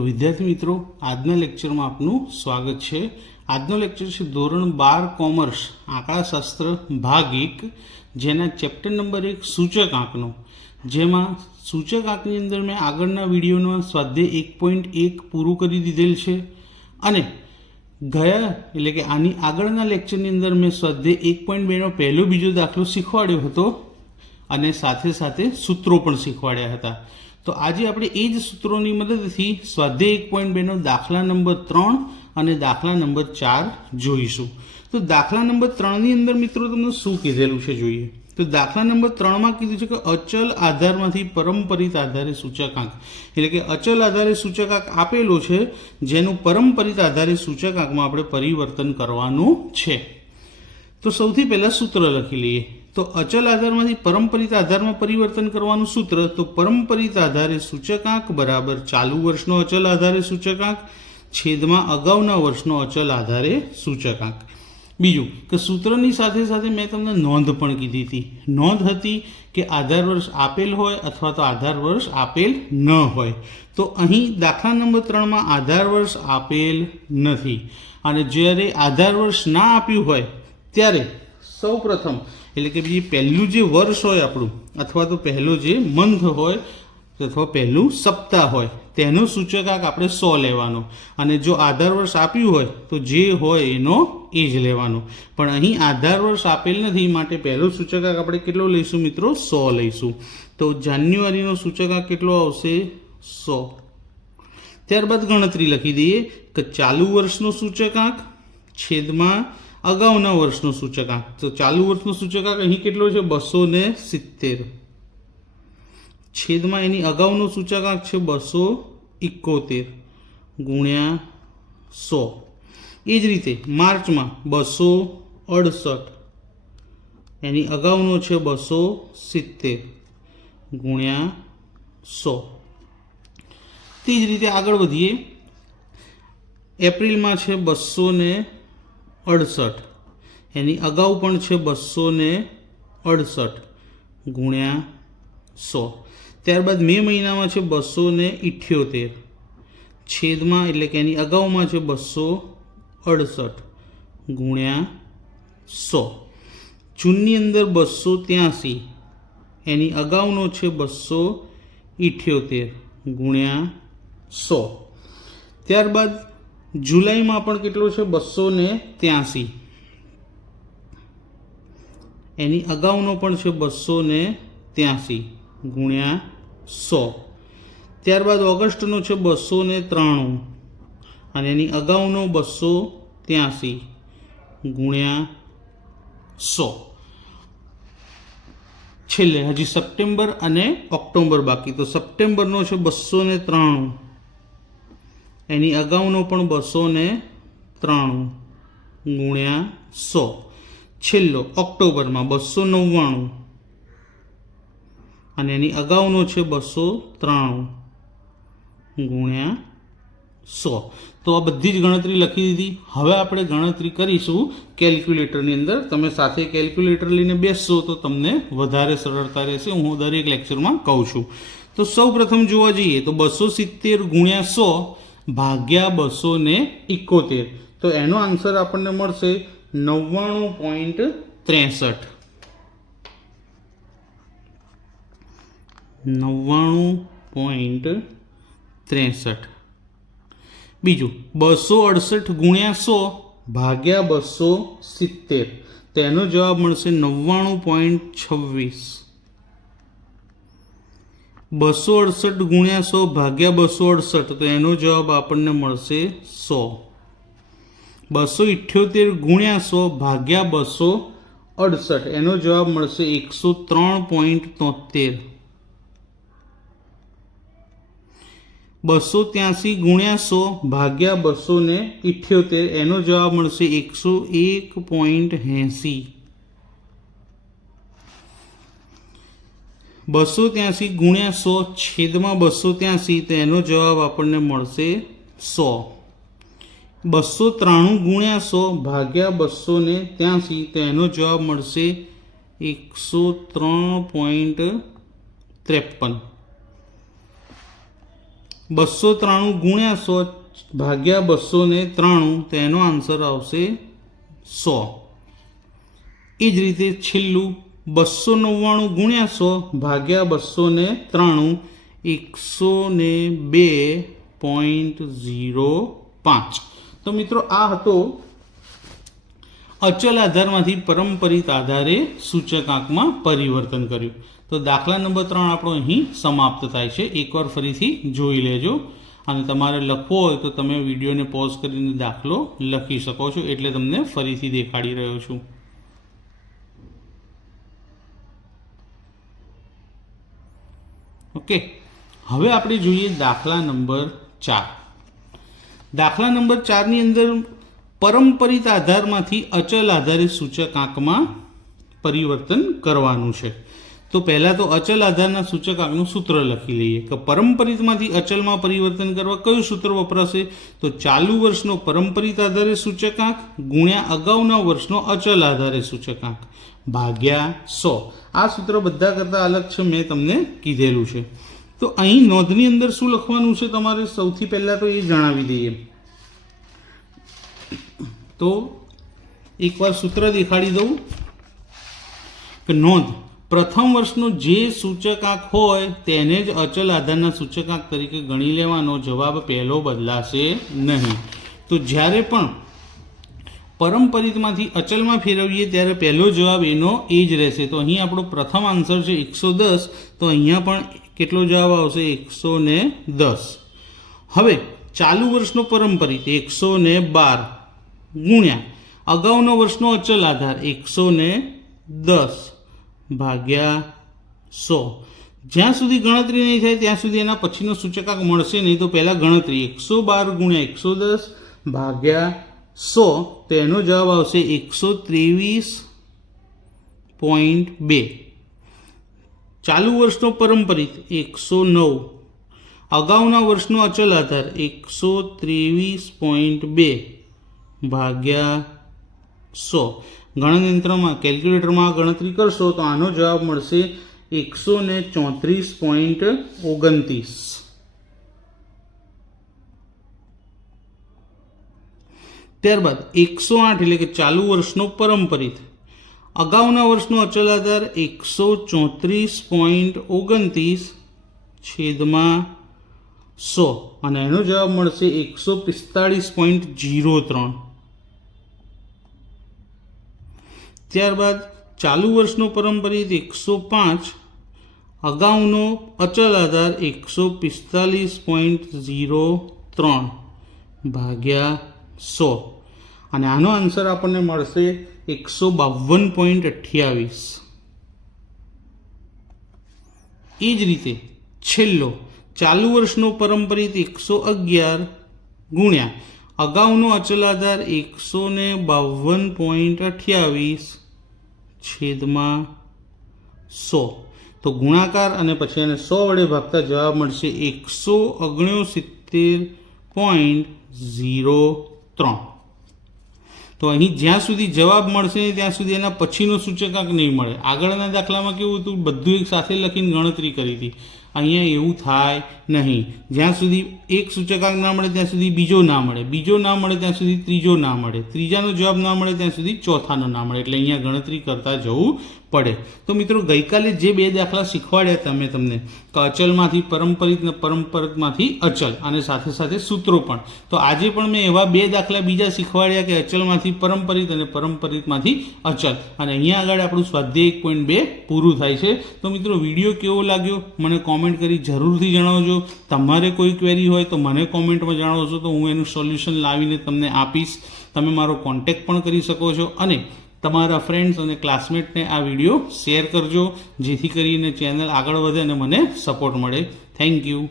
विद्यार्थी मित्रों आजना लेक्चर में आपनु स्वागत है। आजनो लेक्चर है धोरण 12 कॉमर्स आंकड़ाशास्त्र भाग 1 जेना चैप्टर नंबर 1 सूचक आंकनो, जेमा सूचक आंकनी अंदर मैं आगळना विडियोनो स्वाध्याय 1.1 पूरुं करी दीधेल छे अने गया एटले के आनी आगळना लेक्चरनी अंदर मैं स्वाध्याय 1.2 नो पहलो बीजो दाखलो शीखवाड्यो हतो अने साथे साथे सूत्रों पण शीखवाड्या हता। तो आज आपणे ए ज सूत्रोनी मददथी स्वाध्याय 1.2 नो दाखला नंबर 3 અને દાખલા નંબર 4 જોઈશું। તો દાખલા નંબર 3 ની અંદર મિત્રો તમને શું કીધેલું છે જોઈએ। તો દાખલા નંબર 3 માં કીધું છે કે અચલ આધારમાંથી પરંપરિત આધારે સૂચકાંક, એટલે કે અચલ આધારે સૂચકાંક આપેલો છે જેનું પરંપરિત આધારે સૂચકાંકમાં આપણે પરિવર્તન કરવાનું છે। તો સૌથી પહેલા સૂત્ર લખી લઈએ। तो अचल आधार में परंपरित आधार में परिवर्तन करवानुं सूत्र, तो परंपरित आधारे सूचकांक बराबर चालू वर्षनो अचल आधारे सूचकांक छेदमां अगाउना वर्षनो अचल आधारे सूचकांक। बीजू के सूत्रनी साथे साथे मैं तमने नोंध पण कीधी थी। नोंध हती के आधार वर्ष आपेल होय अथवा तो आधार वर्ष आपेल न होय। तो अहीं दाखला नंबर 3 में आधार वर्ष आपेल नथी अने ज्यारे आधार वर्ष ना आप्युं होय त्यारे सौ प्रथम એટલે કે જે પહેલું જે વર્ષ હોય આપણું અથવા તો પહેલો જે મંથ હોય અથવા પહેલું સપ્તાહ હોય તેનો સૂચકાંક આપણે 100 લેવાનો અને જો આધાર વર્ષ આપ્યું હોય તો જે હોય એનો એ જ લેવાનો। પણ અહીં આધાર વર્ષ આપેલ નથી માટે પહેલો સૂચકાંક આપણે કેટલો લઈશું મિત્રો? 100 લઈશું। તો જાન્યુઆરીનો સૂચકાંક કેટલો આવશે? 100। ત્યારબાદ ગણતરી લખી દઈએ કે ચાલુ વર્ષનો સૂચકાંક છેદમાં अगाउना वर्षनो सूचकांक। तो चालू वर्षनो सूचकांक अहीं केटलो छे? 270 छेदमां एनी अगाउनो सूचकांक छे 271 गुण्या 100। ए ज रीते मार्च में 268 एनी अगाउनो छे 270 गुण्या 100। ते ज रीते आगळ वधीए। एप्रिल में छे 268 एनी अगाऊ पण छे 268 गुण्या 100। त्यारबाद मे महीना में छे 278 छेदमां एटले के एनी अगाऊ में छे 268 गुण्या 100। जून नी अंदर 283 एनी अगाऊनो छे 278 गुण्या 100। त्यारबाद जुलाई में पण केटलो छे? 283 एनी अगाउनो पण छे 283 गुण्या 100। त्यारबाद ऑगस्टनो छे 293 अने एनी अगाउनो 283 गुण्या 100। छेल्ले हजी सप्टेम्बर अने ऑक्टोबर बाकी। तो सप्टेम्बरनो छे 293 एनी अगाउनो पण 293 गुण्या 100। छेल्लो ऑक्टोबर में 299 अने एनी अगाउनो छे 293 गुण्या 100। तो आ बधी ज गणतरी लखी दीधी। हवे आपणे गणतरी करीशुं केल्क्युलेटरनी अंदर। तमे साथे केल्क्युलेटर लईने बेसशो तो तमने वधारे सरळता रहेशे। हूँ दरेक लेक्चरमां कहूं छुं। तो सौ प्रथम जोवा जईए तो 270 गुण्या 100 भाग्या 271। तो एनो आंसर आपने मळशे 99.63। 99.63। बीजू 268 गुण्या 100 भाग्या 270 तो एनो जवाब मळशे 99.26। 268 गुण्या 100 भाग्या 268 तो एनो जवाब आपने मळशे 100। 278 गुण्या 100 भाग्या 268 एनो जवाब मळशे 103.73। 283 गुण्या 100 भाग्या 278 एनो जवाब मळशे 101.80। 283 गुण्या 100 छेदमां 283 तो एनो जवाब आपने मळशे 100। 293 गुण्या 100 भाग्या 283 तो एनो जवाब मळशे 103.53। 293 ગુણ્યા 100 ભાગ્યા 293, તેનો આન્સર આવશે 100. એ જ રીતે છેલ્લું 299 ગુણ્યા 100 ભાગ્યા 293, 102.05. તો મિત્રો આ હતો અચલ આધારમાંથી પરંપરિત આધારે સૂચકાંકમાં પરિવર્તન કર્યું. તો દાખલા નંબર 3 આપણો અહીં સમાપ્ત થાય છે. એકવાર ફરીથી જોઈ લેજો, અને તમારે લખવો હોય તો તમે વિડીયોને પોઝ કરીને દાખલો લખી શકો છો, એટલે તમને ફરીથી દેખાડી રહ્યો છું. ઓકે, હવે આપણે જોઈએ દાખલા નંબર 4. દાખલા નંબર 4ની અંદર પરંપરિત આધારમાંથી અચલ આધારે સૂચકાંકમાં પરિવર્તન કરવાનું છે. તો પહેલાં તો અચલ આધારના સૂચકાંકનું સૂત્ર લખી લઈએ કે પરંપરિતમાંથી અચલમાં પરિવર્તન કરવા કયું સૂત્ર વપરાશે? તો ચાલુ વર્ષનો પરંપરિત આધારે સૂચકાંક ગુણ્યા અગાઉના વર્ષનો અચલ આધારે સૂચકાંક ભાગ્યા 100. આ સૂત્ર બધા કરતાં અલગ છે, મેં તમને કીધેલું છે. તો અહીં નોંધની અંદર શું લખવાનું છે તમારે સૌથી પહેલાં તો એ જણાવી દઈએ. તો એકવાર સૂત્ર દેખાડી દઉં કે નોંધ, પ્રથમ વર્ષનો જે સૂચકાંક હોય તેને જ અચલ આધારના સૂચકાંક તરીકે ગણી લેવાનો. જવાબ પહેલો બદલાશે નહીં. તો જ્યારે પણ પરંપરિતમાંથી અચલમાં ફેરવીએ ત્યારે પહેલો જવાબ એનો એ જ રહેશે. તો અહીં આપણો પ્રથમ આન્સર છે 110, તો અહીંયા પણ કેટલો જવાબ આવશે? 110. હવે ચાલુ વર્ષનો પરંપરિત 112 ગુણ્યા અગાઉનો વર્ષનો અચલ આધાર 110 ભાગ્યા 100. જ્યાં સુધી ગણતરી નહીં થાય ત્યાં સુધી એના પછીનો સૂચકાંક મળશે નહીં. તો પહેલાં ગણતરી 112 ગુણ્યા 110 ભાગ્યા 100, તો એનો જવાબ આવશે 123.2. ચાલુ વર્ષનો પરંપરિત 109, અગાઉના વર્ષનો અચલ આધાર 123.2 ભાગ્યા 100. ગણનયંત્રમાં કેલ્ક્યુલેટરમાં ગણતરી કરશો તો આનો જવાબ મળશે 134.29. ત્યારબાદ 108 એટલે કે ચાલુ વર્ષનો પરંપરિત, અગાઉના વર્ષનો અચલ આધાર 134.29 છેદમાં 100, અને એનો જવાબ મળશે 145.03. ત્યારબાદ ચાલુ વર્ષનો પરંપરિત 105, અગાઉનો અચલ આધાર 145.03 ભાગ્યા 100, અને આનો આન્સર આપણને મળશે 152.28. એ જ રીતે છેલ્લો ચાલુ વર્ષનો પરંપરિત 111 ગુણ્યા અગાઉનો અચલ આધાર 152.28 છેદમાં 100. તો ગુણાકાર અને પછી એને 100 વડે ભાગતા જવાબ મળશે 169.03. તો અહીં જ્યાં સુધી જવાબ મળશે ત્યાં સુધી એના પછીનો સૂચકાંક નહીં મળે. આગળના દાખલામાં કેવું હતું, બધું એક સાથે લખીને ગણતરી કરી હતી. અહીંયા એવું થાય નહીં. જ્યાં સુધી એક સૂચકાંક ના મળે ત્યાં સુધી બીજો ના મળે, બીજો ના મળે ત્યાં સુધી ત્રીજો ના મળે, ત્રીજાનો જવાબ ના મળે ત્યાં સુધી ચોથાનો ના મળે. એટલે અહીંયા ગણતરી કરતા જવું પડે. તો મિત્રો ગઈકાલે જે બે દાખલા શીખવાડ્યા તમને કે અચલમાંથી પરંપરિત ને પરંપરિતમાંથી અચલ, અને સાથે સાથે સૂત્રો પણ, તો આજે પણ મેં એવા બે દાખલા બીજા શીખવાડ્યા કે અચલમાંથી પરંપરિત અને પરંપરિતમાંથી અચલ. અને અહીંયા આગળ આપણું સ્વાધ્યાય 1.2 પૂરું થાય છે. તો મિત્રો વિડીયો કેવો લાગ્યો મને કોમેન્ટ કરી જરૂરથી જણાવજો. તમારે કોઈ ક્વેરી હોય તો મને કોમેન્ટમાં જણાવશો, તો હું એનું સોલ્યુશન લાવીને તમને આપીશ. તમે મારો કોન્ટેક્ટ પણ કરી શકો છો, અને તમારા ફ્રેન્ડ્સ અને ક્લાસમેટને આ વિડીયો શેર કરજો, જેથી કરીને ચેનલ આગળ વધે અને મને સપોર્ટ મળે. Thank you.